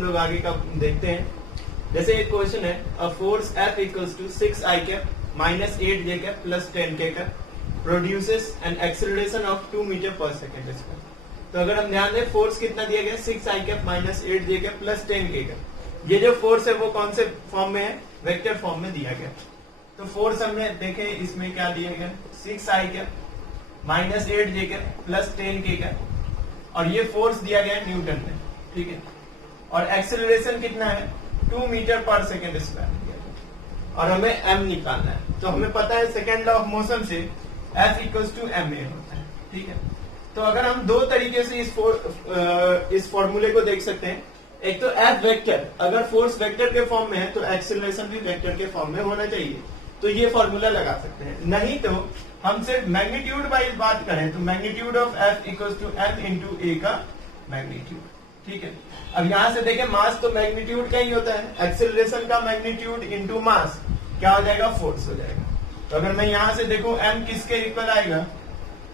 हम लोग आगे का देखते हैं। जैसे एक क्वेश्चन है, a force F equals to 6i cap minus 8j cap plus 10k cap produces an acceleration of 2 metre per second square. तो अगर हम ध्यान दें, फोर्स कितना दिया गया, 6i cap minus 8j cap plus 10k cap. ये जो फोर्स है वो कौन से फॉर्म में है, वेक्टर फॉर्म में दिया गया। तो फोर्स हमने देखे इसमें क्या दिया गया, 6i cap minus 8j cap plus 10k cap, और ये फोर्स दिया गया न्यूटन में, ठीक है। और एक्सेलरेशन कितना है, 2 मीटर पर सेकेंड स्क्वायर, और हमें m निकालना है। तो हमें पता है सेकेंड लॉ ऑफ मोशन से F इक्वल्स टू ma होता है, ठीक है। तो अगर हम दो तरीके से इस फॉर्मूले को देख सकते हैं, एक तो F वेक्टर, अगर फोर्स वेक्टर के फॉर्म में है तो एक्सेलरेशन भी वेक्टर के फॉर्म में होना चाहिए, तो ये फॉर्मूला लगा सकते हैं। नहीं तो हम सिर्फ मैग्नीट्यूड वाइज बात करें तो magnitude of F equals to m into a का मैग्नीट्यूड, ठीक है। अब यहां से देखें, मास तो मैग्नीट्यूड का ही होता है, एक्सेलरेशन का मैग्नीट्यूड इंटू मास क्या हो जाएगा, फोर्स हो जाएगा। तो अगर मैं यहां से देखूं m किसके इक्वल आएगा,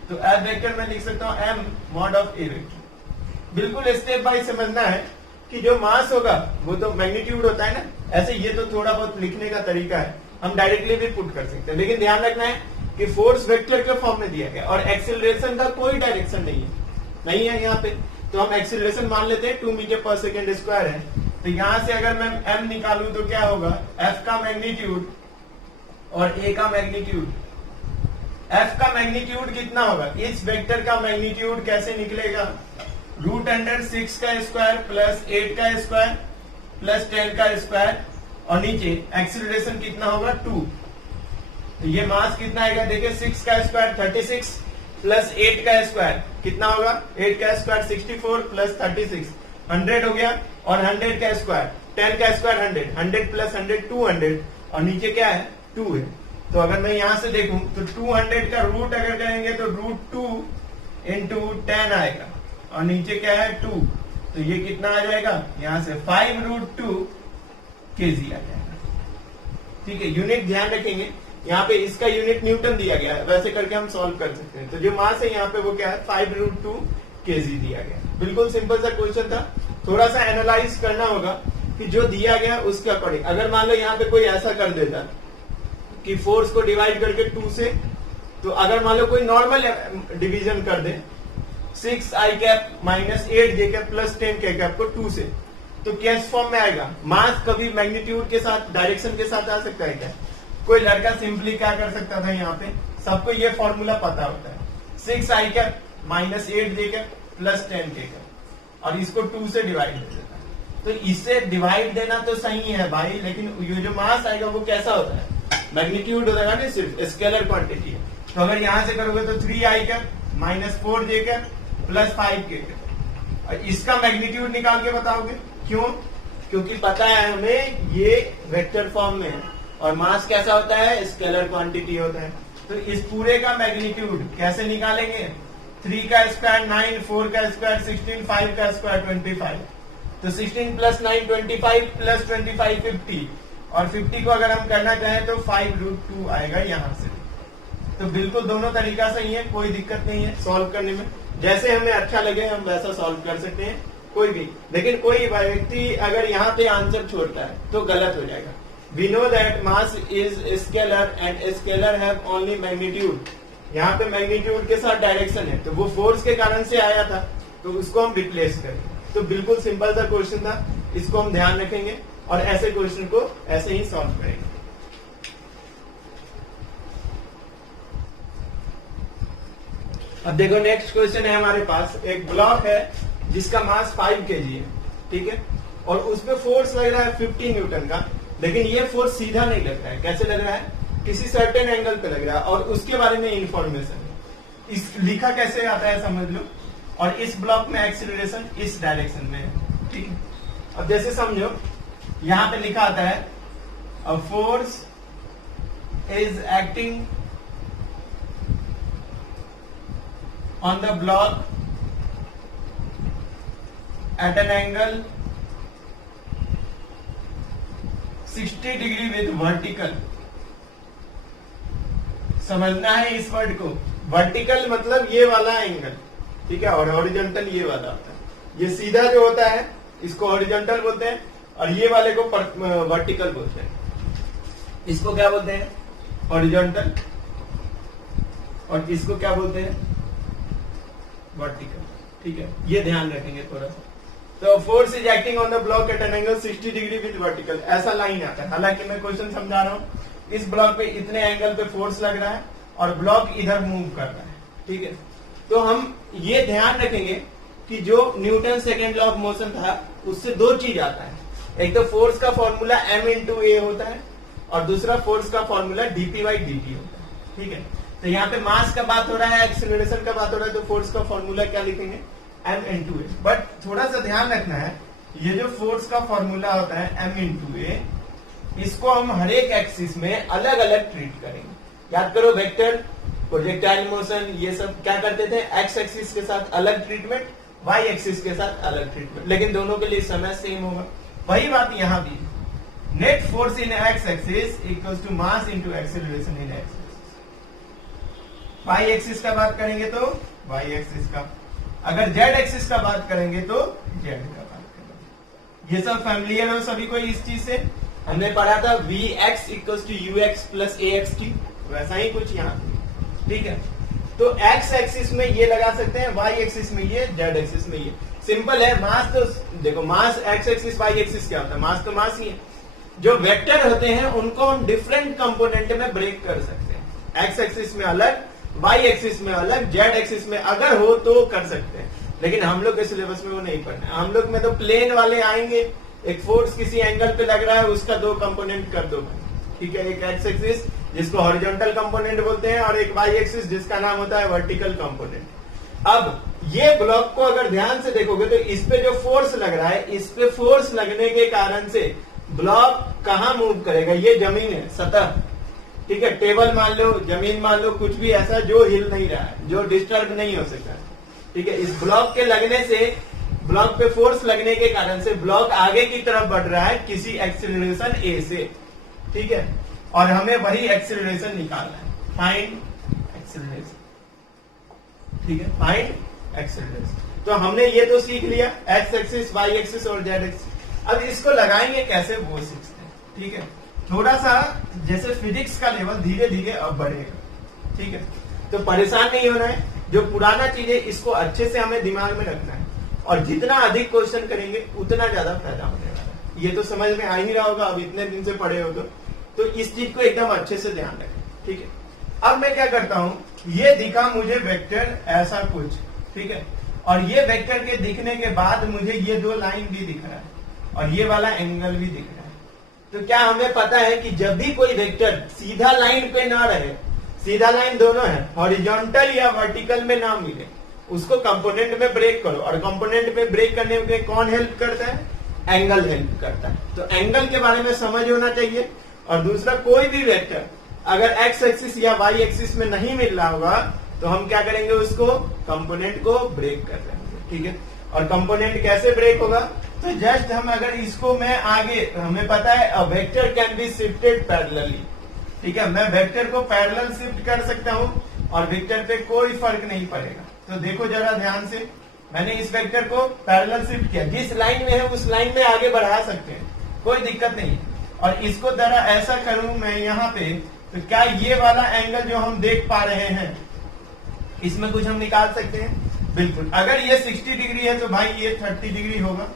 तो F वेक्टर में लिख सकता हूं m mod of a vector. बिल्कुल स्टेप बाय समझना है कि जो मास होगा वो तो मैग्नीट्यूड होता है ना। ऐसे ये तो थोड़ा बहुत लिखने का तरीका है, हम डायरेक्टली भी पुट कर सकते हैं, लेकिन ध्यान रखना है कि फोर्स वेक्टर के फॉर्म में दिया गया और एक्सेलरेशन का कोई डायरेक्शन नहीं है यहाँ पे। तो हम एक्सेलरेशन मान लेते हैं 2 मीटर पर सेकेंड स्क्वायर है। तो यहां से अगर मैं m निकालूं तो क्या होगा, F का मैग्नीट्यूड और a का मैग्नीट्यूड। F का मैग्नीट्यूड कितना होगा, इस वेक्टर का मैग्नीट्यूड कैसे निकलेगा, √6 का स्क्वायर प्लस 8 का स्क्वायर प्लस 10 का स्क्वायर, और नीचे एक्सेलरेशन कितना होगा 2। तो ये मास कितना आएगा, देखिए 6 का स्क्वायर 36 प्लस 8 का स्क्वायर कितना होगा, 8 का स्क्वायर 64 प्लस 36 100 हो गया, और 100 का स्क्वायर 10 का स्क्वायर 100, 100 प्लस 100 200, और नीचे क्या है 2 है। तो अगर मैं यहां से देखूं तो 200 का रूट अगर करेंगे तो √2 इंटू 10 आएगा, और नीचे क्या है 2, तो ये कितना आ जाएगा, यहां से 5√2 kg आ जाएगा, ठीक है। यूनिट ध्यान रखेंगे, यहाँ पे इसका यूनिट न्यूटन दिया गया है, वैसे करके हम सॉल्व कर सकते हैं। तो जो मास है यहाँ पे वो क्या है, 5√2 kg दिया गया। बिल्कुल सिंपल सा क्वेश्चन था, थोड़ा सा एनालाइज करना होगा कि जो दिया गया उसके अकॉर्डिंग। अगर मान लो यहाँ पे कोई ऐसा कर देता कि फोर्स को डिवाइड करके 2 से, तो अगर मान लो कोई नॉर्मल डिवीजन कर दे 6i cap minus 8j cap plus 10k cap को 2 से, तो किस फॉर्म में आएगा, मास कभी मैग्नीट्यूड के साथ डायरेक्शन के साथ आ सकता है क्या, कोई लड़का सिंपली क्या कर सकता था, यहाँ पे सबको ये फॉर्मूला पता होता है, 6i cap minus 8j cap plus 10k cap, और इसको 2 से डिवाइड दे देता है। तो इससे डिवाइड देना तो सही है भाई, लेकिन ये जो मास आएगा वो कैसा होता है, मैग्नीट्यूड होता है ना, सिर्फ स्केलर क्वांटिटी है। तो अगर यहां से करोगे तो 3i cap minus 4j cap plus 5k cap, और इसका मैग्नीट्यूड निकाल के बताओगे, क्यों, क्योंकि पता है हमें ये वेक्टर फॉर्म में है, और मास कैसा होता है, स्केलर क्वांटिटी होता है। तो इस पूरे का मैग्नीट्यूड कैसे निकालेंगे, 3 का स्क्वायर 9, 4 का स्क्वायर 16, 5 का स्क्वायर 25। तो 16 प्लस 9 25 प्लस 25 50, और 50 को अगर हम करना चाहें तो 5√2 आएगा यहाँ से। तो बिल्कुल दोनों तरीका सही है, कोई दिक्कत नहीं है सॉल्व करने में, जैसे हमें अच्छा लगे हम वैसा सॉल्व कर सकते हैं कोई भी। लेकिन कोई व्यक्ति अगर यहाँ पे आंसर छोड़ता है तो गलत हो जाएगा। We know that mass is scalar and scalar have only magnitude. यहाँ पे मैग्नीट्यूड के साथ डायरेक्शन है, तो वो फोर्स के कारण से आया था, तो उसको हम रिप्लेस करेंगे। तो बिल्कुल सिंपल सा क्वेश्चन था, इसको हम ध्यान रखेंगे और ऐसे क्वेश्चन को ऐसे ही सॉल्व करेंगे। अब देखो नेक्स्ट क्वेश्चन है हमारे पास, एक ब्लॉक है जिसका मास 5 kg है, ठीक है, और उसमें फोर्स लग रहा है 50 न्यूटन का, लेकिन ये फोर्स सीधा नहीं लग रहा है, कैसे लग रहा है, किसी सर्टेन एंगल पे लग रहा है, और उसके बारे में इंफॉर्मेशन है। इस लिखा कैसे आता है समझ लो, और इस ब्लॉक में एक्सीलरेशन इस डायरेक्शन में है, ठीक है। अब जैसे समझो यहां पे लिखा आता है a force is acting on the block at an angle 60 degree with vertical. समझना है इस वर्ड को, वर्टिकल मतलब ये वाला एंगल, ठीक है, और हॉरिजॉन्टल ये वाला होता है। ये सीधा जो होता है इसको हॉरिजॉन्टल बोलते हैं और ये वाले को वर्टिकल बोलते हैं। इसको क्या बोलते हैं? हॉरिजॉन्टल, और इसको क्या बोलते हैं? वर्टिकल। ठीक है, ये ध्यान रखेंगे थोड़ा सा। तो force is acting on the block at an angle 60 degree with vertical, ऐसा लाइन आता है। हालांकि मैं क्वेश्चन समझा रहा हूँ, इस ब्लॉक पे इतने एंगल पे फोर्स लग रहा है और ब्लॉक इधर मूव कर रहा है। ठीक है, तो हम ये ध्यान रखेंगे कि जो Newton second law of motion था उससे दो चीज आता है। एक तो फोर्स का फॉर्मूला m इंटू ए होता है और दूसरा फोर्स का फॉर्मूला dp बाई dt होता है। ठीक है, तो यहाँ पे मास का बात हो रहा है, एक्सेलरेशन का बात हो रहा है, तो फोर्स का फॉर्मूला क्या लिखेंगे? m into A. बट थोड़ा सा ध्यान रखना है, ये जो फोर्स का फॉर्मूला होता है m इंटू ए, इसको हम हर एक एक्सिस में अलग अलग ट्रीट करेंगे। याद करो, वेक्टर, प्रोजेक्टाइल मोशन, ये सब क्या करते थे? एक्स एक्सिस के साथ अलग ट्रीटमेंट, वाई एक्सिस के साथ अलग ट्रीटमेंट, लेकिन दोनों के लिए समय सेम होगा। वही बात यहां भी, net force in x axis equals to mass into acceleration in x axis. Y axis का बात करेंगे तो वाई एक्सिस का, अगर जेड एक्सिस का बात करेंगे तो जेड का बात करेंगे। ये सब फैमिलियर हो सभी को इस चीज से। हमने पढ़ा था v x equals to u x plus a x t, वैसा ही कुछ यहाँ। ठीक है, तो एक्स एक्सिस में ये लगा सकते हैं, वाई एक्सिस में ये, जेड एक्सिस में ये। सिंपल है। मास तो देखो, मास एक्स एक्सिस वाई एक्सिस क्या होता है? मास तो मास ही है। जो वेक्टर होते हैं उनको हम डिफरेंट कंपोनेंट में ब्रेक कर सकते हैं। एक्स एक्सिस में अलग, वाई एक्सिस में अलग, जेड एक्सिस में अगर हो तो कर सकते हैं, लेकिन हम लोग के सिलेबस में वो नहीं पढ़ना है। हम लोग में तो प्लेन वाले आएंगे, एक फोर्स किसी एंगल पे लग रहा है, उसका दो कंपोनेंट कर दो। ठीक है, एक एक्स एक्सिस जिसको हॉरिजॉन्टल कंपोनेंट बोलते हैं और एक वाई एक्सिस जिसका नाम होता है वर्टिकल कंपोनेंट। अब ये ब्लॉक को अगर ध्यान से देखोगे तो इस पे जो फोर्स लग रहा है, इस पे फोर्स लगने के कारण से ब्लॉक कहाँ मूव करेगा? ये जमीन है, सतह। ठीक है, टेबल मान लो, जमीन मान लो, कुछ भी ऐसा जो हिल नहीं रहा है, जो डिस्टर्ब नहीं हो सकता है। ठीक है, इस ब्लॉक के लगने से, ब्लॉक पे फोर्स लगने के कारण से ब्लॉक आगे की तरफ बढ़ रहा है किसी एक्सेलरेशन ए से। ठीक है, और हमें वही एक्सेलरेशन निकालना है, फाइंड एक्सेलरेशन। ठीक है, फाइंड एक्सेलरेशन। तो हमने ये तो सीख लिया, एक्स एक्सिस, वाई एक्सिस और जेड एक्सिस। अब इसको लगाएंगे कैसे वो सीखते हैं। ठीक है, थोड़ा सा जैसे फिजिक्स का लेवल धीरे धीरे अब बढ़ेगा। ठीक है, तो परेशान नहीं होना है। जो पुराना चीज है इसको अच्छे से हमें दिमाग में रखना है, और जितना अधिक क्वेश्चन करेंगे उतना ज्यादा फायदा होने वाला है। ये तो समझ में आ ही रहा होगा, अब इतने दिन से पढ़े हो तो इस चीज को एकदम अच्छे से ध्यान रखें। ठीक है, अब मैं क्या करता हूं, ये दिखा मुझे वेक्टर ऐसा कुछ। ठीक है, और ये वेक्टर के दिखने के बाद मुझे ये दो लाइन भी दिख रहा है और ये वाला एंगल भी दिख रहा है। तो क्या हमें पता है कि जब भी कोई वेक्टर सीधा लाइन पे ना रहे, सीधा लाइन दोनों है, हॉरिजॉन्टल या वर्टिकल में ना मिले, उसको कंपोनेंट में ब्रेक करो। और कंपोनेंट में ब्रेक करने में कौन हेल्प करता है? एंगल हेल्प करता है। तो एंगल के बारे में समझ होना चाहिए। और दूसरा, कोई भी वेक्टर अगर एक्स एक्सिस या वाई एक्सिस में नहीं मिल रहा होगा तो हम क्या करेंगे? उसको कंपोनेंट को ब्रेक कर देंगे। ठीक है, और कंपोनेंट कैसे ब्रेक होगा? तो जस्ट हम अगर इसको मैं आगे, हमें पता है a vector can be shifted parallelly. ठीक है, मैं वेक्टर को पैरेलल शिफ्ट कर सकता हूँ और वेक्टर पे कोई फर्क नहीं पड़ेगा। तो देखो जरा ध्यान से, मैंने इस वेक्टर को पैरेलल शिफ्ट किया, जिस लाइन में है उस लाइन में आगे बढ़ा सकते हैं, कोई दिक्कत नहीं। और इसको जरा ऐसा करूं मैं यहाँ पे, तो क्या ये वाला एंगल जो हम देख पा रहे हैं, इसमें कुछ हम निकाल सकते हैं? बिल्कुल। अगर ये 60 डिग्री है तो भाई ये 30 डिग्री होगा,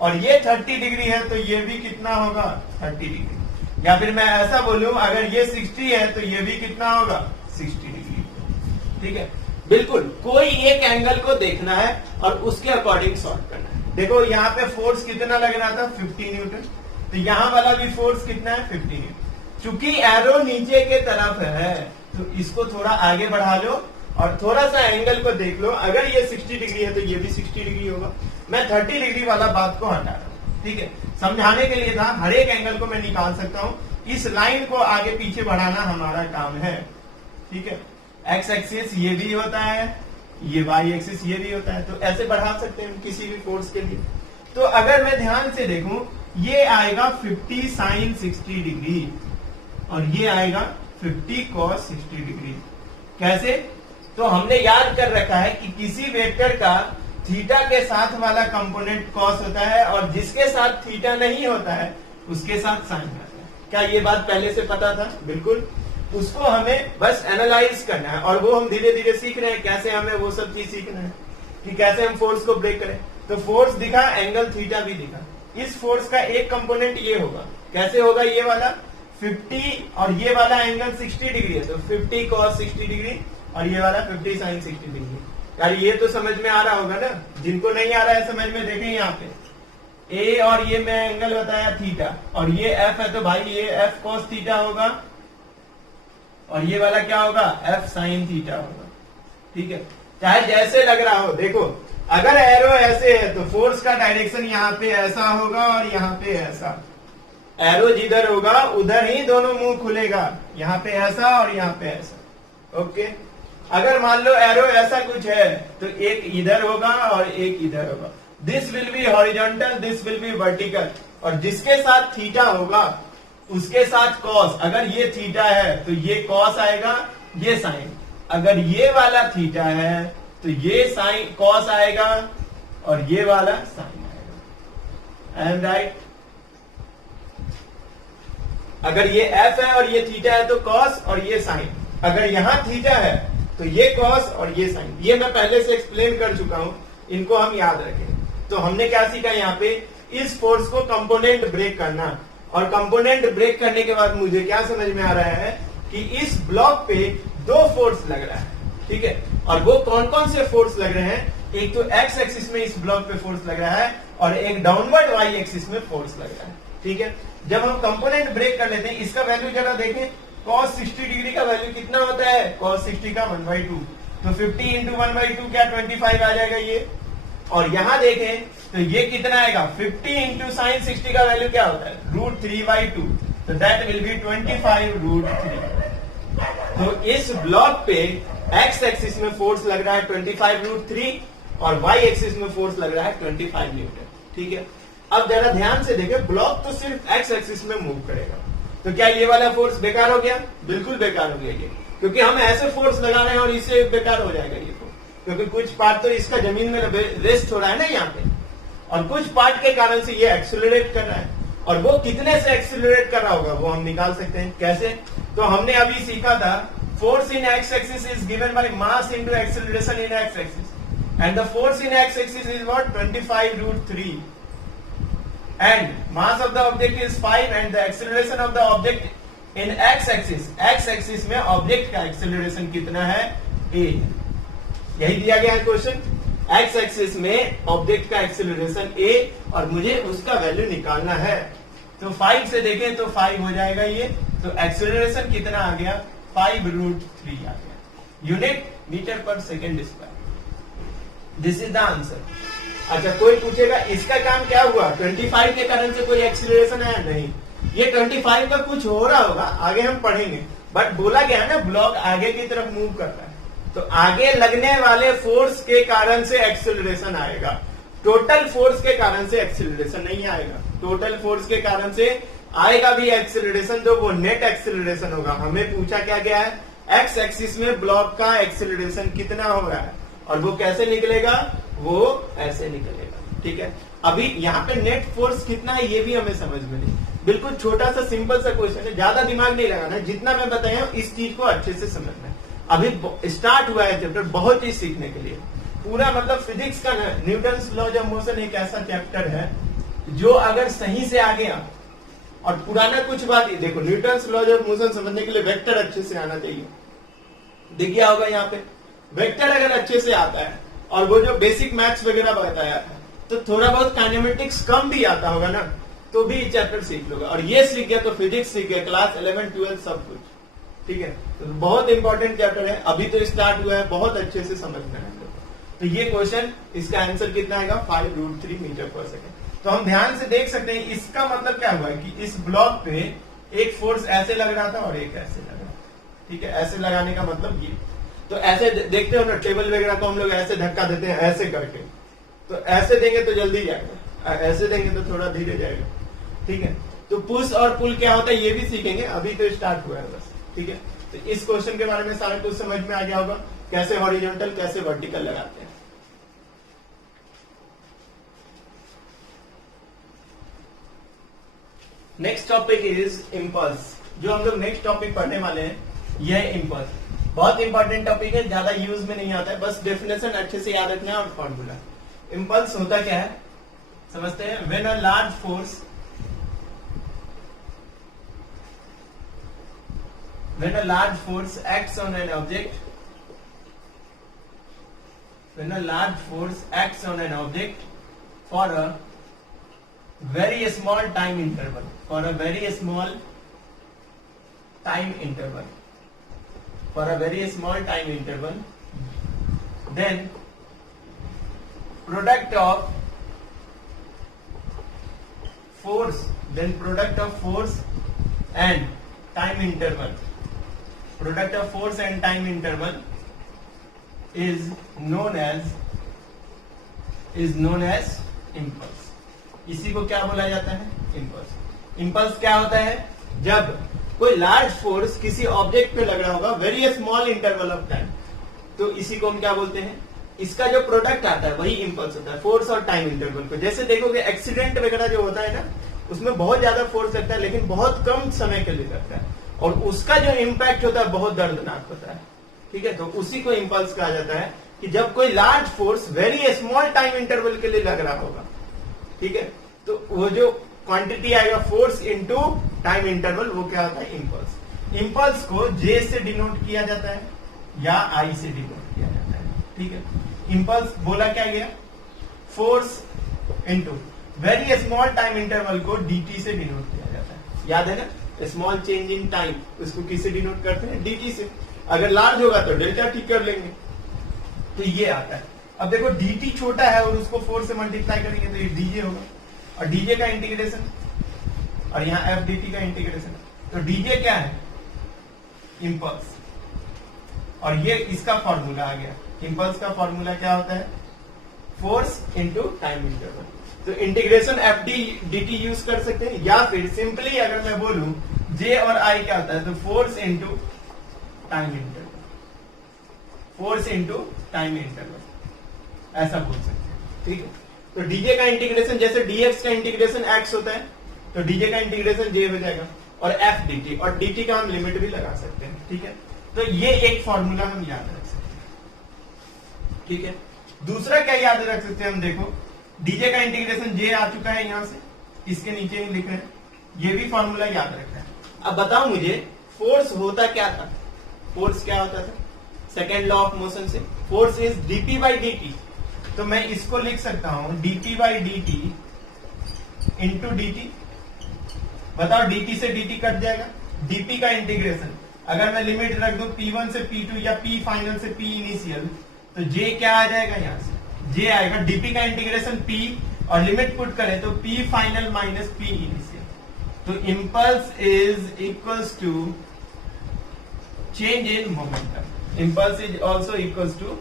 और ये 30 डिग्री है तो ये भी कितना होगा? 30 डिग्री। या फिर मैं ऐसा बोलूं, अगर ये 60 है तो ये भी कितना होगा? 60 डिग्री। ठीक है, बिल्कुल। कोई एक एंगल को देखना है और उसके अकॉर्डिंग सॉल्व करना है। देखो यहाँ पे फोर्स कितना लग रहा था? 50 न्यूटन। तो यहाँ वाला भी फोर्स कितना है? 50 न्यूटन। चूंकि एरो नीचे के तरफ है तो इसको थोड़ा आगे बढ़ा लो और थोड़ा सा एंगल को देख लो। अगर ये 60 डिग्री है तो ये भी 60 डिग्री होगा। मैं 30 डिग्री वाला बात को हटा रहा हूँ। ठीक है, समझाने के लिए था, हर एक एंगल को मैं निकाल सकता हूँ। इस लाइन को आगे पीछे बढ़ाना हमारा काम है। ठीक है, एक्स एक्सिस ये भी होता है, ये वाई एक्सिस ये भी होता है, तो ऐसे बढ़ा सकते हैं किसी भी फोर्स के लिए। तो अगर मैं ध्यान से देखूं, ये आएगा 50 साइन 60 डिग्री और ये आएगा 50 कॉस 60 डिग्री। कैसे? तो हमने याद कर रखा है कि किसी वेक्टर का थीटा के साथ वाला कंपोनेंट कॉस होता है और जिसके साथ थीटा नहीं होता है उसके साथ साइन आता है। क्या ये बात पहले से पता था? बिल्कुल। उसको हमें बस एनालाइज करना है और वो हम धीरे धीरे सीख रहे हैं कैसे हमें वो सब चीज सीखना है कि कैसे हम फोर्स को ब्रेक करें। तो फोर्स दिखा, एंगल थीटा भी दिखा। इस फोर्स का एक कंपोनेंट ये होगा। कैसे होगा? ये वाला 50 और ये वाला एंगल 60 डिग्री है, तो 50 cos 60 डिग्री और ये वाला 50 sin 60 डिग्री। यार ये तो समझ में आ रहा होगा ना? जिनको नहीं आ रहा है समझ में, देखें यहाँ पे ए और ये मैं एंगल बताया थीटा और ये एफ है, तो भाई ये एफ cos थीटा होगा और ये वाला क्या होगा? एफ sin थीटा होगा। ठीक है, चाहे जैसे लग रहा हो। देखो अगर एरो ऐसे है तो फोर्स का डायरेक्शन यहाँ पे ऐसा होगा और यहाँ पे ऐसा। एरो जिधर होगा उधर ही दोनों मुंह खुलेगा, यहाँ पे ऐसा और यहाँ पे ऐसा। ओके, अगर मान लो एरो ऐसा कुछ है तो एक इधर होगा और एक इधर होगा। This will be horizontal, this will be vertical. और जिसके साथ थीटा होगा उसके साथ कॉस। अगर ये थीटा है तो ये कॉस आएगा, ये साइन। अगर ये वाला थीटा है तो ये साइन कॉस आएगा और ये वाला साइन आएगा। I am right? अगर ये एफ है और ये थीटा है तो कॉस और ये साइन। अगर यहां थीटा है तो ये कॉस और ये साइन। ये मैं पहले से एक्सप्लेन कर चुका हूं, इनको हम याद रखें। तो हमने क्या सीखा यहाँ पे? इस फोर्स को कंपोनेंट ब्रेक करना। और कंपोनेंट ब्रेक करने के बाद मुझे क्या समझ में आ रहा है कि इस ब्लॉक पे दो फोर्स लग रहा है। ठीक है, और वो कौन कौन से फोर्स लग रहे हैं? एक तो एक्स एक्सिस में इस ब्लॉक पे फोर्स लग रहा है और एक डाउनवर्ड वाई एक्सिस में फोर्स लग रहा है। ठीक है, जब हम कंपोनेंट ब्रेक कर लेते हैं, इसका वैल्यू जरा देखें। cos 60 डिग्री का वैल्यू कितना होता है? cos 60 का 1/2, तो 50 इंटू 1/2 क्या 25 आ जाएगा ये। और यहां देखें तो ये कितना आएगा? 50 इंटू साइन 60 का वैल्यू क्या होता है? √3/2, तो दैट विल बी 25√3। तो इस ब्लॉक पे एक्स एक्सिस में फोर्स लग रहा है 25√3 और वाई एक्सिस में फोर्स लग रहा है 25 न्यूटन। ठीक है, अब जरा ध्यान से देखें, ब्लॉक तो सिर्फ एक्स एक्सिस में मूव करेगा, तो क्या ये वाला फोर्स बेकार हो गया? बिल्कुल बेकार हो गया ये, क्योंकि हम ऐसे फोर्स लगा रहे हैं और इससे बेकार हो जाएगा ये फोर्स, क्योंकि कुछ पार्ट तो इसका जमीन में रेस्ट हो रहा है ना यहाँ पे, और कुछ पार्ट के कारण से ये एक्सेलरेट कर रहा है। और वो कितने से एक्सेलरेट कर रहा होगा वो हम निकाल सकते हैं। कैसे? तो हमने अभी सीखा था force in x axis is given by mass into acceleration in x axis, and the force in x axis is what? 25√3, and mass of the object is 5 and the acceleration of the object in x axis में object का acceleration कितना है? a। यही दिया गया है question. x axis में object का एक्सेलरेशन a और मुझे उसका वैल्यू निकालना है। तो 5 से देखें तो 5 हो जाएगा ये, तो एक्सेलरेशन कितना आ गया? 5√3 आ गया, unit metre per second square. This is the answer. अच्छा, कोई पूछेगा इसका काम क्या हुआ? 25 के कारण से कोई एक्सीलरेशन आया? नहीं, ये 25 का कुछ हो रहा होगा, आगे हम पढ़ेंगे, बट बोला गया ना ब्लॉक आगे की तरफ मूव करता है, तो आगे लगने वाले फोर्स के कारण से एक्सीलरेशन आएगा। टोटल फोर्स के कारण से एक्सीलरेशन नहीं आएगा। टोटल फोर्स के कारण से आएगा भी एक्सीलरेशन, जो वो नेट एक्सीलरेशन होगा। हमें पूछा क्या गया है? एक्स एक्सिस में ब्लॉक का एक्सीलरेशन कितना हो रहा है, और वो कैसे निकलेगा? वो ऐसे निकलेगा। ठीक है, अभी यहाँ पे नेट फोर्स कितना है ये भी हमें समझ में नहीं। बिल्कुल छोटा सा सिंपल सा क्वेश्चन है, ज्यादा दिमाग नहीं लगाना, जितना मैं बताया इस चीज को अच्छे से समझना है। अभी स्टार्ट हुआ है चैप्टर, बहुत चीज सीखने के लिए। पूरा मतलब फिजिक्स का ना, न्यूटन्स लॉज ऑफ मोशन एक ऐसा चैप्टर है जो अगर सही से आ गया, और पुराना कुछ बात ही देखो, न्यूटन्स लॉज ऑफ मोशन समझने के लिए वेक्टर अच्छे से आना चाहिए। दिख गया होगा यहाँ पे, वेक्टर अगर अच्छे से आता है और वो जो बेसिक मैथ्स वगैरह बताया है, तो थोड़ा बहुत काइनेमेटिक्स कम भी आता होगा ना, तो भी चैप्टर सीख लोगे। और ये सीख गया तो फिजिक्स सीख गया, क्लास 11, 12 सब कुछ। ठीक है, तो बहुत इंपॉर्टेंट चैप्टर है, अभी तो स्टार्ट हुआ है, बहुत अच्छे से समझना है। तो ये क्वेश्चन, इसका आंसर कितना आएगा? 5√3 मीटर पर सेकेंड। तो हम ध्यान से देख सकते हैं, इसका मतलब क्या हुआ कि इस ब्लॉक पे एक फोर्स ऐसे लग रहा था और एक ऐसे लग रहा था। ठीक है, ऐसे लगाने का मतलब ये, तो ऐसे देखते हो ना टेबल वगैरह को हम लोग ऐसे धक्का देते हैं ऐसे करके, तो ऐसे देंगे तो जल्दी जाएगा, ऐसे देंगे तो थोड़ा धीरे जाएगा। ठीक है, तो पुश और पुल क्या होता है ये भी सीखेंगे, अभी तो स्टार्ट हुआ है बस। ठीक है, तो इस क्वेश्चन के बारे में सारा कुछ समझ में आ गया होगा, कैसे हॉरिजॉन्टल कैसे वर्टिकल लगाते हैं। Next topic is impulse. जो हम लोग नेक्स्ट टॉपिक पढ़ने वाले हैं यह है इम्पल्स। बहुत इंपॉर्टेंट टॉपिक है, ज्यादा यूज में नहीं आता है, बस डेफिनेशन अच्छे से याद रखना है और फॉर्मूला। इम्पल्स होता क्या है समझते हैं। When a large force when a large force acts on an object for a very small time interval then product of force and time interval is known as impulse। इसी को क्या बोला जाता है? इम्पल्स। इम्पल्स क्या होता है? जब कोई लार्ज फोर्स किसी ऑब्जेक्ट पे लग रहा होगा very small interval of time, तो इसी को हम क्या बोलते हैं? इसका जो प्रोडक्ट आता है वही इम्पल्स होता है, फोर्स और टाइम इंटरवल को। जैसे देखोगे एक्सीडेंट वगैरह जो होता है ना, उसमें बहुत ज्यादा फोर्स लगता है लेकिन बहुत कम समय के लिए लगता है, और उसका जो इम्पैक्ट होता है बहुत दर्दनाक होता है। ठीक है, तो उसी को इम्पल्स कहा जाता है कि जब कोई large force very small time interval के लिए लग रहा होगा, ठीक है, तो वो जो क्वांटिटी आएगा फोर्स इनटू टाइम इंटरवल, वो क्या होता है? इम्पल्स। इम्पल्स को जे से डिनोट किया जाता है या आई से डिनोट किया जाता है। ठीक है, इम्पल्स बोला क्या गया? Force into very small time interval को डीटी से डिनोट किया जाता है। याद है ना? स्मॉल चेंज इन टाइम उसको किससे डिनोट करते हैं? डीटी से। अगर लार्ज होगा तो डेल्टा टी कर लेंगे, तो ये आता है। अब देखो डीटी छोटा है और उसको 4 से मल्टीप्लाई करेंगे तो ये डीजे होगा, और डीजे का इंटीग्रेशन और यहाँ एफ डी टी का इंटीग्रेशन, तो डीजे क्या है? इम्पल्स। और ये इसका फॉर्मूला आ गया। इम्पल्स का फॉर्मूला क्या होता है? Force into time interval. तो integration F D T use कर सकते हैं, या फिर सिंपली अगर मैं बोलूं जे और आई क्या होता है, तो फोर्स इंटू टाइम इंटरवल, ऐसा बोल सकते हैं। ठीक है, तो डीजे का इंटीग्रेशन जैसे डीएक्स का इंटीग्रेशन एक्स होता है, तो डीजे का इंटीग्रेशन जे हो जाएगा, और एफ डी टी, और डी टी का हम लिमिट भी लगा सकते हैं। ठीक है, तो ये एक फॉर्मूला हम याद रख सकते हैं। ठीक है, दूसरा क्या याद रख सकते हैं हम? देखो डीजे का इंटीग्रेशन जे आ चुका है, यहां से इसके नीचे ही लिख रहे हैं, ये भी फॉर्मूला याद रखना है। अब बताओ मुझे फोर्स होता क्या था? फोर्स क्या होता था? सेकेंड लॉ ऑफ मोशन से force is DP by d T. तो मैं इसको लिख सकता हूं DP by d T into D T. बताओ डीटी से डी टी कट जाएगा, डीपी का इंटीग्रेशन अगर मैं लिमिट रख दूं P1 से P2 या P फाइनल से P इनिशियल, तो जे क्या आ जाएगा? यहां से जे आएगा। डीपी का इंटीग्रेशन P और लिमिट पुट करें तो P final minus P initial, तो impulse is equals to change in momentum. Impulse is also equals to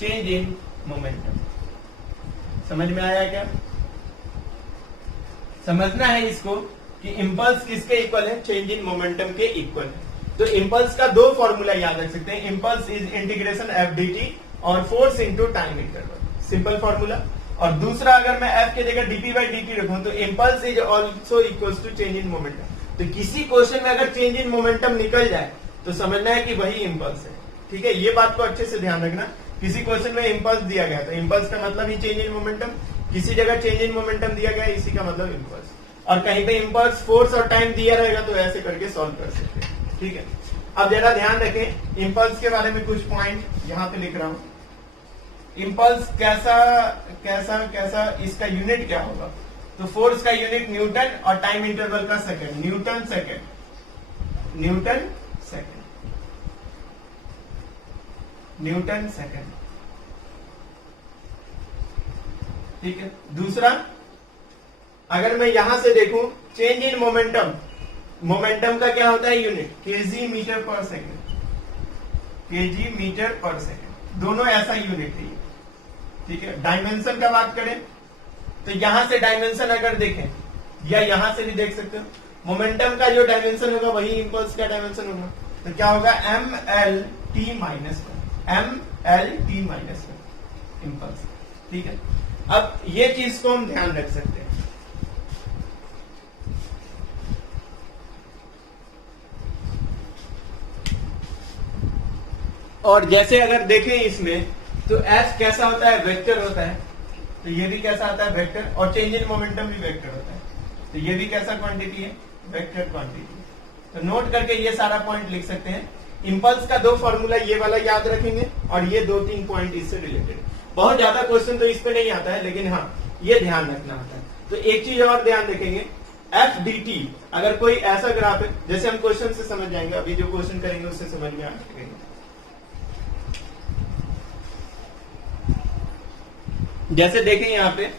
change in momentum. समझ में आया क्या? समझना है इसको कि इम्पल्स किसके इक्वल है? चेंज इन मोमेंटम के इक्वल है। तो इम्पल्स का दो फॉर्मूला याद रख सकते हैं, impulse is integration F D T और force into time interval, simple formula. और दूसरा अगर मैं एफ के जगह डीपी बाई डी टी रखूं तो impulse is also equals to change in momentum. तो किसी क्वेश्चन में अगर चेंज इन मोमेंटम निकल जाए तो समझना है कि वही इम्पल्स है। ठीक है, ये बात को अच्छे से ध्यान रखना। किसी क्वेश्चन में इम्पल्स दिया गया तो इम्पल्स का मतलब ही चेंज इन मोमेंटम, किसी जगह चेंज इन मोमेंटम दिया गया इसी का मतलब इम्पल्स, और कहीं पे इम्पल्स फोर्स और टाइम दिया रहेगा तो ऐसे करके सॉल्व कर सकते हैं। ठीक है, अब जरा ध्यान रखें इम्पल्स के बारे में कुछ पॉइंट यहाँ पे लिख रहा हूं। इम्पल्स कैसा कैसा कैसा, इसका यूनिट क्या होगा? तो फोर्स का यूनिट न्यूटन और टाइम इंटरवल का सेकंड, न्यूटन सेकंड। ठीक है, दूसरा अगर मैं यहां से देखूं चेंज इन मोमेंटम, मोमेंटम का क्या होता है unit? KG metre per second, दोनों ऐसा यूनिट है। ठीक है, डायमेंशन का बात करें तो यहां से डायमेंशन अगर देखें या यहां से भी देख सकते हो, मोमेंटम का जो डायमेंशन होगा वही इम्पल्स का डायमेंशन होगा। तो क्या होगा? M L T minus impulse. ठीक है, अब ये चीज को हम ध्यान रख सकते हैं। और जैसे अगर देखें इसमें तो F कैसा होता है, वेक्टर होता है, तो ये भी कैसा आता है, वेक्टर, और चेंज इन मोमेंटम भी वेक्टर होता है, तो ये भी कैसा क्वांटिटी है, वेक्टर क्वांटिटी। तो नोट करके ये सारा पॉइंट लिख सकते हैं। इंपल्स का दो फॉर्मूला ये वाला याद रखेंगे और ये 2-3 पॉइंट इससे रिलेटेड। बहुत ज्यादा क्वेश्चन तो इस पे नहीं आता है, लेकिन हाँ ये ध्यान रखना होता है। तो एक चीज और ध्यान रखेंगे, एफ डी टी, अगर कोई ऐसा ग्राफ है, जैसे हम क्वेश्चन से समझ जाएंगे, अभी जो क्वेश्चन करेंगे उससे समझ में आ सकेंगे। जैसे देखें यहाँ पे,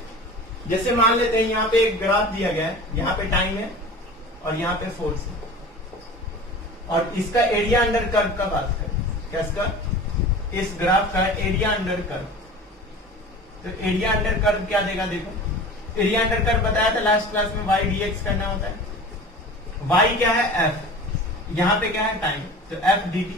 जैसे मान लेते हैं यहाँ पे एक ग्राफ दिया गया है, यहाँ पे टाइम है और यहाँ पे फोर्स है, और इसका एरिया अंडर कर्व का बात करें, कैसका, इस ग्राफ का एरिया अंडर कर्व। तो एरिया अंडर कर्व क्या देगा, देखो एरिया अंडर कर्व बताया था लास्ट क्लास में, y dx करना होता है। y क्या है, f, यहाँ पे क्या है, टाइम, तो f dt।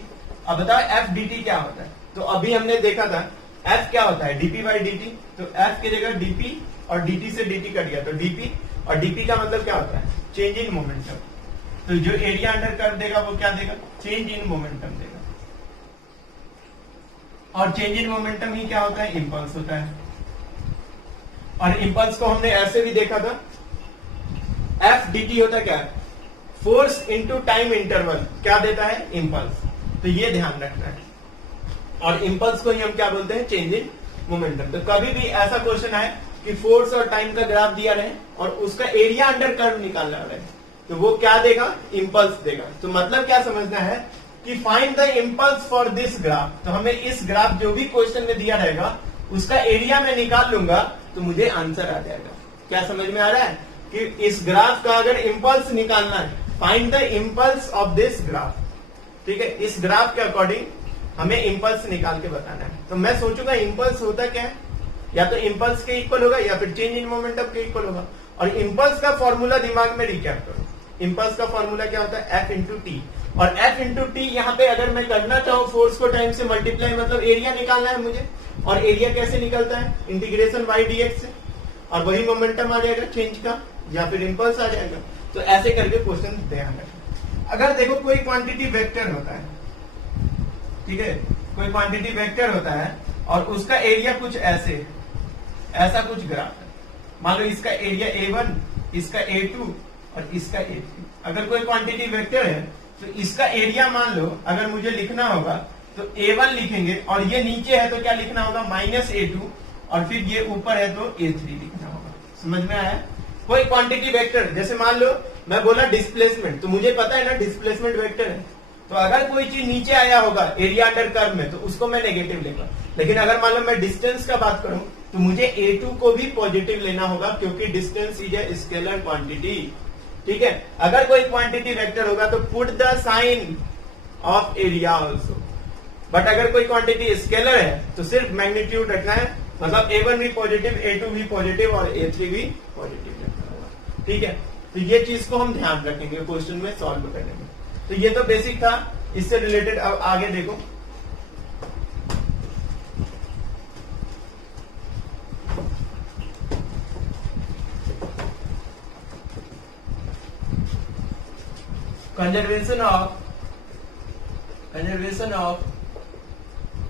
अब बताओ f dt क्या होता है, तो अभी हमने देखा था f क्या होता है, dp by dt, तो f की जगह dp और dt से dt कट गया, तो dp, और dp का मतलब क्या होता है, चेंज इन मोमेंटम। तो जो एरिया अंडर कर्व देगा वो क्या देगा, चेंज इन मोमेंटम देगा, और चेंज इन मोमेंटम ही क्या होता है, इंपल्स होता है। और इंपल्स को हमने ऐसे भी देखा था, एफ डी टी होता क्या है, फोर्स इंटू टाइम इंटरवल, क्या देता है, इंपल्स। तो ये ध्यान रखना है, और इंपल्स को ही हम क्या बोलते हैं, चेंज इन मोमेंटम। तो कभी भी ऐसा क्वेश्चन आए कि फोर्स और टाइम का ग्राफ दिया रहे और उसका एरिया अंडर कर्व निकालना रहे, तो वो क्या देगा, इंपल्स देगा। तो मतलब क्या समझना है कि find the impulse for this graph. तो हमें इस ग्राफ जो भी क्वेश्चन में दिया रहेगा उसका एरिया में निकाल लूंगा तो मुझे आंसर आ जाएगा। क्या समझ में आ रहा है कि इस ग्राफ का अगर इंपल्स निकालना है, find the impulse of this graph, ठीक है, इस ग्राफ के अकॉर्डिंग हमें इंपल्स निकाल के बताना है। तो मैं सोचूंगा इंपल्स होता क्या है, या तो इंपल्स के इक्वल होगा या फिर चेंज इन मोमेंटम के इक्वल होगा। और इंपल्स का फॉर्मूला दिमाग में रिकैप करो, इंपल्स का फॉर्मूला क्या होता है, एफ इंटू टी। और एफ इंटू टी यहाँ पे अगर मैं करना चाहूँ फोर्स को टाइम से मल्टीप्लाई, मतलब एरिया निकालना है मुझे, और एरिया कैसे निकलता है, इंटीग्रेशन y dx से, और वही मोमेंटम आ जाएगा चेंज का, या फिर इंपल्स आ जाएगा। तो ऐसे करके क्वेश्चन ध्यान रखें। अगर देखो कोई क्वांटिटी वेक्टर होता है, ठीक है, कोई क्वांटिटी वेक्टर होता है और उसका एरिया कुछ ऐसे, ऐसा कुछ ग्राफ है, मान लो इसका एरिया a1, इसका a2 और इसका a3। अगर कोई क्वांटिटी वेक्टर है तो इसका एरिया मान लो अगर मुझे लिखना होगा तो a1 लिखेंगे, और ये नीचे है तो क्या लिखना होगा, -a2, और फिर ये ऊपर है तो a3 लिखना होगा। समझ में आया। कोई क्वांटिटी वेक्टर, जैसे मान लो मैं बोला डिस्प्लेसमेंट, तो मुझे पता है ना डिस्प्लेसमेंट वेक्टर है, तो अगर कोई चीज नीचे आया होगा एरिया अंडर कर्व में तो उसको मैं नेगेटिव लेगा। लेकिन अगर मान लो मैं डिस्टेंस का बात करूं तो मुझे a2 को भी पॉजिटिव लेना होगा, क्योंकि distance is a scalar quantity, ठीक है। अगर कोई क्वांटिटी वेक्टर होगा तो put the sign of area also, but अगर कोई क्वांटिटी स्केलर है तो सिर्फ मैग्नीट्यूड रखना है, मतलब a1 भी पॉजिटिव, a2 भी पॉजिटिव और a3 भी पॉजिटिव रखना होगा, ठीक है। तो ये चीज को हम ध्यान रखेंगे क्वेश्चन में सॉल्व करने में। तो ये तो बेसिक था, इससे रिलेटेड अब आगे देखो। Conservation of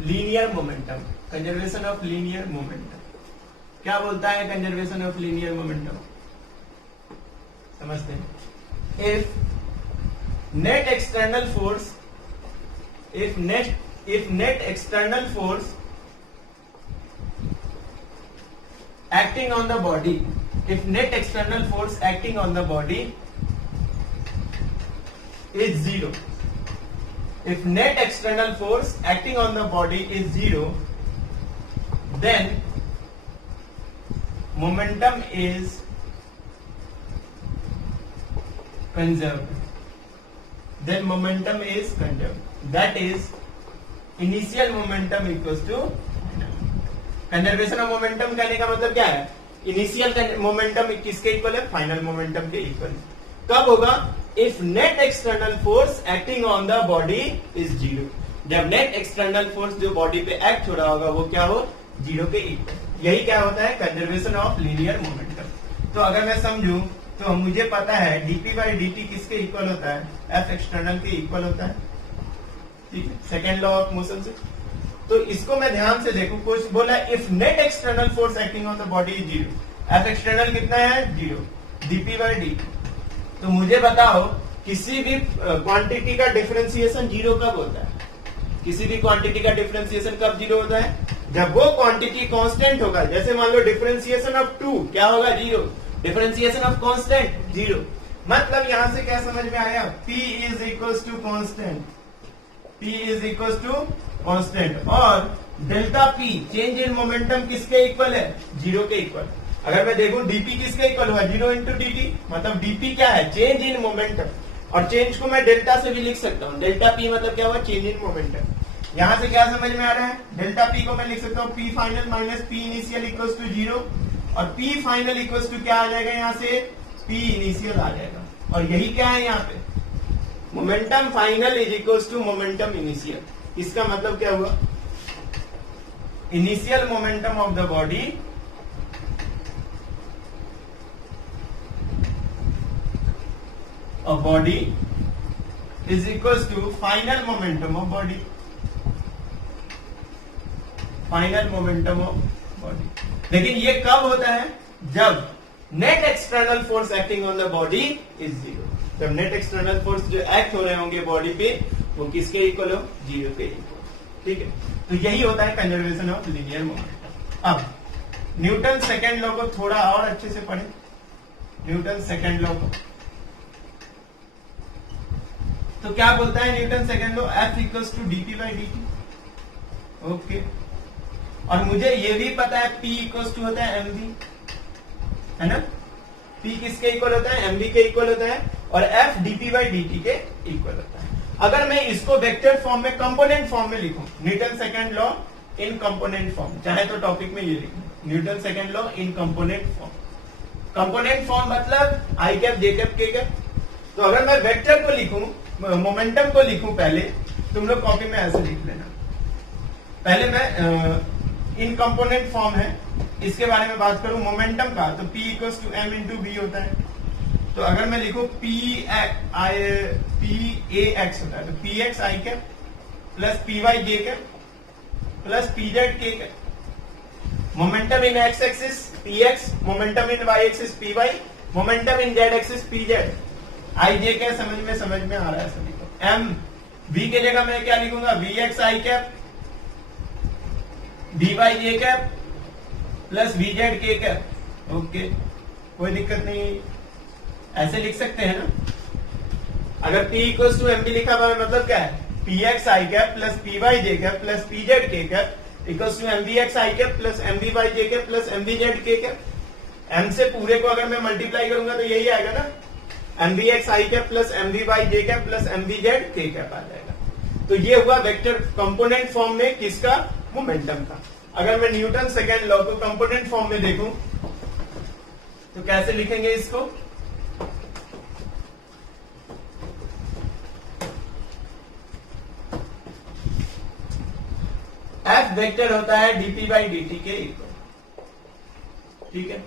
linear momentum, conservation of linear momentum क्या बोलता है, कंजर्वेशन ऑफ लीनियर मोमेंटम समझते हैं। If net external force, if net external force acting on the body, if net external force acting on the body is zero, if net external force acting on the body is zero, then momentum is conserved, then momentum is conserved, that is initial momentum equals to conservation of momentum कहने का मतलब क्या है, initial momentum किसके equal है, final momentum के equal. कब होगा, if net external force acting on the body is zero, जब नेट एक्सटर्नल फोर्स जो बॉडी पे एक्ट हो रहा होगा वो क्या हो, जीरो के इक्वल। यही क्या होता है, कंजर्वेशन ऑफ लीनियर मोमेंटम। तो अगर मैं समझूं तो मुझे पता है dp by dt किसके इक्वल होता है, f एक्सटर्नल के इक्वल होता है, ठीक है, सेकेंड लॉ ऑफ मोशन से। तो इसको मैं ध्यान से देखूं, कुछ बोला if net external force acting on the body is zero, F external कितना है, जीरो, डीपी बाई डी। तो मुझे बताओ किसी भी क्वांटिटी का डिफरेंशिएशन जीरो कब होता है? किसी भी क्वांटिटी का डिफरेंशिएशन कब जीरो होता है? जब वो क्वांटिटी कांस्टेंट होगा। जैसे मान लो डिफरेंशिएशन ऑफ 2 क्या होगा, zero. Differentiation of constant zero. मतलब यहां से क्या समझ में आया, P is equal to constant, P is equal to constant, और delta P change in momentum किसके इक्वल है, जीरो के इक्वल। अगर मैं देखूं डीपी किसके इक्वल हुआ, जीरो इंटू डी, मतलब डीपी क्या है, चेंज इन मोमेंटम, और चेंज को मैं डेल्टा से भी लिख सकता हूँ। डेल्टा पी मतलब क्या हुआ, चेंज इन मोमेंटम। यहां से क्या समझ में आ रहा है, डेल्टा पी को मैं लिख सकता हूँ p final minus p initial equals to zero, और पी फाइनल इक्वल्स टू क्या आ जाएगा, यहाँ से पी इनिशियल आ जाएगा। और यही क्या है यहाँ पे, momentum final is equals to momentum initial. इसका मतलब क्या हुआ, initial momentum of the body of body is equals to final momentum of body, final momentum of body। लेकिन ये कब होता है, जब net external force acting on the body is zero. जब नेट एक्सटर्नल फोर्स जो एक्ट हो रहे होंगे बॉडी पे वो किसके इक्वल हो, जीरो के इक्वल। ठीक है, तो यही होता है कंजर्वेशन ऑफ लीनियर मोमेंटम। अब न्यूटन सेकेंड लॉ को थोड़ा और अच्छे से पढ़ें। न्यूटन सेकेंड लॉ को तो क्या बोलता है Newton second law, F equals to d p by d t. Okay, और मुझे ये भी पता है P इक्वल्स टू होता है mv, है ना। P किसके इक्वल होता है, mv के इक्वल होता है, और F DP by d t के इक्वल होता है। अगर मैं इसको वेक्टर फॉर्म में, कंपोनेंट फॉर्म में लिखूं, Newton second law in component form, चाहे तो टॉपिक में ये लिखूं, Newton second law in component form. Component form मतलब आई कैप, जे कैप, के कैप। तो अगर मैं वेक्टर को लिखूं, मोमेंटम को लिखूं पहले, तुम लोग कॉपी में ऐसे लिख लेना। पहले मैं इन कंपोनेंट फॉर्म है इसके बारे में बात करूं मोमेंटम का, तो P equals to m into b होता है। तो अगर मैं लिखूं P A x होता है, तो P x आई कैप प्लस P y जे कैप प्लस P z के कैप। मोमेंटम इन x axis P x, momentum इन y axis P y, momentum इन z एक्सिस P z। आई जे क्या समझ में आ रहा है सभी को। एम वी के जगह मैं क्या लिखूंगा, v x i cap d y j cap plus v z k cap. Okay, कोई दिक्कत नहीं, ऐसे लिख सकते हैं ना। अगर P equals to m b लिखा हुआ है मतलब क्या है, p x i cap plus p y j cap plus p z k cap equals to m v x i cap plus m v y j cap plus m v z k cap. M से पूरे को अगर मैं multiply करूंगा तो यही आएगा ना, m v x i cap plus m v y j cap plus m v z k cap आ जाएगा। तो ये हुआ वेक्टर कंपोनेंट फॉर्म में किसका, मोमेंटम का। अगर मैं न्यूटन सेकेंड लॉ को कंपोनेंट फॉर्म में देखूं तो कैसे लिखेंगे इसको, F वेक्टर होता है dp बाई dt के इक्वल। ठीक है,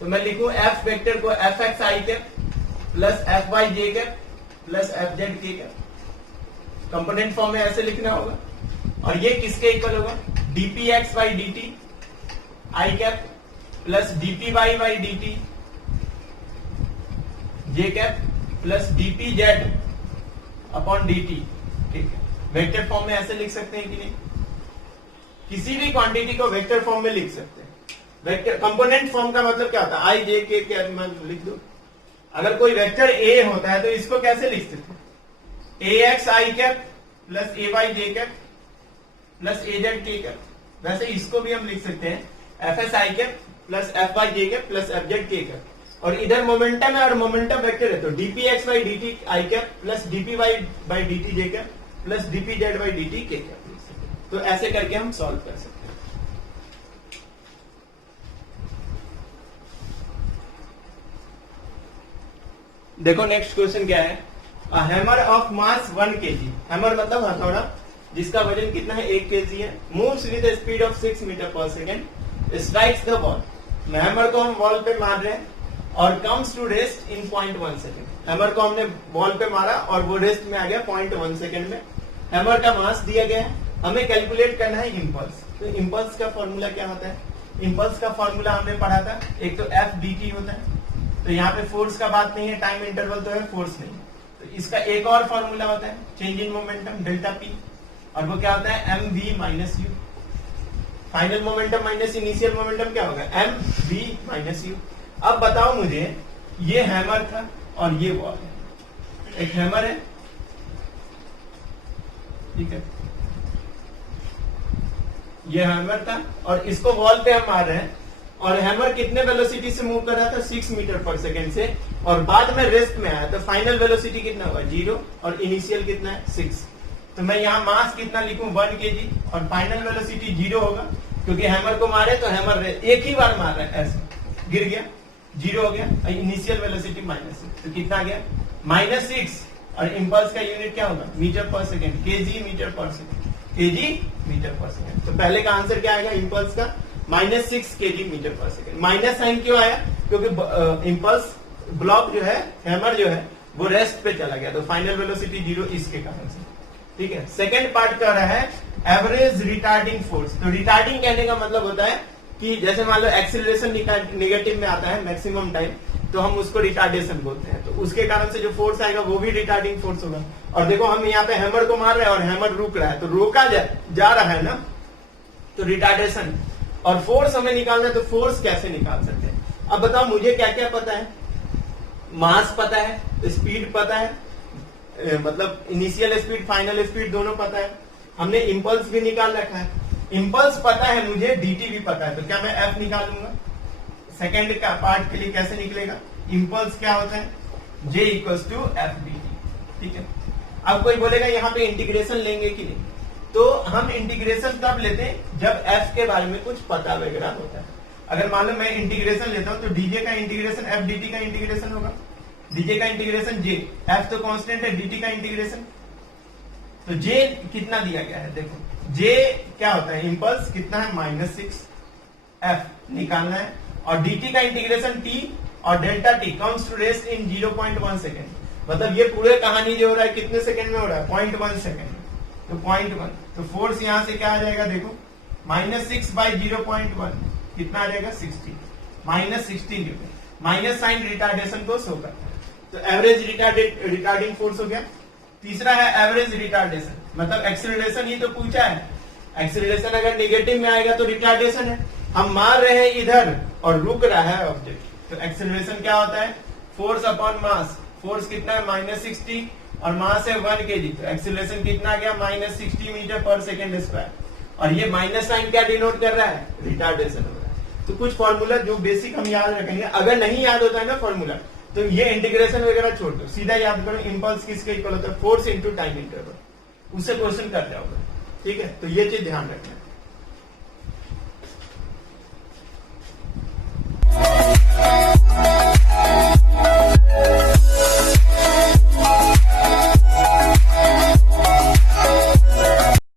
तो मैं लिखूं F वेक्टर को f x i cap plus f y j cap plus f z k cap. Component form में ऐसे लिखना होगा, और ये किसके इक्वल होगा, d p x by d t i cap plus d p y by d t j cap plus d p z upon d t. ठीक है, वेक्टर फॉर्म में ऐसे लिख सकते हैं कि नहीं, किसी भी क्वांटिटी को वेक्टर फॉर्म में लिख सकते हैं। वेक्टर कंपोनेंट फॉर्म का मतलब क्या होता है, आई जे के लिख दो। अगर कोई वेक्टर ए होता है तो इसको कैसे लिख सकते हैं, a x i cap plus a y j cap plus a z k cap. वैसे इसको भी हम लिख सकते हैं f s i cap plus f y j cap plus f z k cap. और इधर मोमेंटम है और मोमेंटम वेक्टर है, तो d p x by d t i cap plus d p y by d t j cap plus d p z by d t के cap लिख सकते हैं। तो ऐसे करके हम सॉल्व कर सकते हैं। देखो नेक्स्ट क्वेश्चन क्या है, hammer of mass 1 kg। Hammer मतलब हथौड़ा जिसका वजन कितना है, 1 kg है। Moves with speed of 6 metre per second, strikes the ball. Hammer को हम वॉल पे मार रहे हैं और comes to rest in 0.1 second. Hammer को हमने बॉल पे मारा और वो रेस्ट में आ गया 0.1 सेकेंड में। हैमर का मास दिया गया है, हमें कैलकुलेट करना है इम्पल्स। तो इम्पल्स का फॉर्मूला क्या होता है? इम्पल्स का फॉर्मूला हमने पढ़ा था, एक तो एफ डी टी होता है, तो यहाँ पे फोर्स का बात नहीं है, टाइम इंटरवल तो है, फोर्स नहीं। तो इसका एक और फॉर्मूला होता है change in momentum delta p, और वो क्या होता है m v minus u. Final momentum minus initial momentum क्या होगा? M v minus u. अब बताओ मुझे, ये हैमर था और ये बॉल है, एक हैमर है, ठीक है, ये हैमर था और इसको वॉल पे हम मार रहे हैं, और हैमर कितने वेलोसिटी से मूव कर रहा था? 6 मीटर पर सेकेंड से, और बाद में रेस्ट में आया, तो फाइनल वेलोसिटी कितना हुआ? 0, और इनिशियल कितना है? 6। तो मैं यहाँ मास कितना लिखूं? 1 kg, और फाइनल वेलोसिटी 0 होगा, क्योंकि हैमर को मारे तो हैमर एक ही बार मार रहा है, ऐसे गिर गया, 0 हो गया, और इनिशियल वेलोसिटी -6, तो कितना आ गया? -6, और इम्पल्स का यूनिट क्या होगा? Metre per second, KG metre per second, KG metre per second. तो पहले का आंसर क्या आएगा इम्पल्स का? -6 KG metre per second. Minus sign क्यों आया? क्योंकि इम्पल्स ब्लॉक जो है, हैमर जो है, वो रेस्ट पे चला गया, तो फाइनल वेलोसिटी 0 इसके कारण से, ठीक है। सेकेंड पार्ट कर रहा है एवरेज रिटार्डिंग फोर्स। तो रिटार्डिंग कहने का मतलब होता है कि जैसे मान लो एक्सीलरेशन निगेटिव में आता है मैक्सिमम टाइम, तो हम उसको रिटार्डेशन बोलते हैं, तो उसके कारण से जो फोर्स आएगा वो भी रिटार्डिंग फोर्स होगा। और देखो हम यहाँ पे हैमर को मार रहे हैं और हैमर रुक रहा है, तो रोका जा रहा है ना, तो रिटार्डेशन। और फोर्स हमें निकालना है, तो फोर्स कैसे निकाल सकते हैं? अब बताओ मुझे क्या क्या पता है? मास पता है, स्पीड पता है, मतलब इनिशियल स्पीड फाइनल स्पीड दोनों पता है, हमने इम्पल्स भी निकाल रखा है, इम्पल्स पता है मुझे, डीटी भी पता है, तो क्या मैं एफ निकाल लूंगा? सेकेंड का पार्ट के लिए कैसे निकलेगा? इम्पल्स क्या होता है? J equals to f D t, ठीक है। अब कोई बोलेगा यहाँ पे इंटीग्रेशन लेंगे कि नहीं, तो हम इंटीग्रेशन तब लेते हैं जब एफ के बारे में कुछ पता वगैरह होता है। अगर मान लो मैं इंटीग्रेशन लेता हूं, तो डीजे का इंटीग्रेशन एफ डी टी का इंटीग्रेशन होगा, डीजे का इंटीग्रेशन जे, एफ तो कांस्टेंट है, डी टी का इंटीग्रेशन, तो जे कितना दिया गया है? देखो जे क्या होता है? इम्पल्स कितना है? -6, एफ निकालना है, और dt का इंटीग्रेशन t और delta t comes to rest in 0.1 second. मतलब ये पूरे कहानी जो हो रहा है कितने सेकेंड में हो रहा है? 0.1 सेकेंड, तो 0.1, तो फोर्स यहां से क्या आ जाएगा? देखो -6 बाई 0.1 कितना आ जाएगा? 60, -60 न्यूटन। माइनस साइन रिटार्डेशन को शो करता है, तो एवरेज रिटार्डिंग फोर्स हो गया। तीसरा है एवरेज रिटार्डेशन, मतलब एक्सीलरेशन ही तो पूछा है, एक्सीलरेशन अगर निगेटिव में आएगा तो रिटार्डेशन है, हम मार रहे हैं इधर और रुक रहा है ऑब्जेक्ट, तो एक्सेलरेशन क्या होता है? Force upon mass. फोर्स कितना है? -60, और मास है 1 kg, तो एक्सेलरेशन कितना आ गया? -60 मीटर पर सेकेंड स्क्वायर। और ये माइनस साइन क्या डिनोट कर रहा है? रिटार्डेशन हो रहा है। तो कुछ फॉर्मूला जो बेसिक हम याद रखेंगे, अगर नहीं याद होता है ना फॉर्मूला, तो ये इंटीग्रेशन वगैरह छोड़ दो, सीधा याद करो इम्पल्स किसके इक्वल होता है? फोर्स इंटू टाइम इंटरवल, उससे क्वेश्चन कर जाओगे, ठीक है। तो ये चीज ध्यान रखना।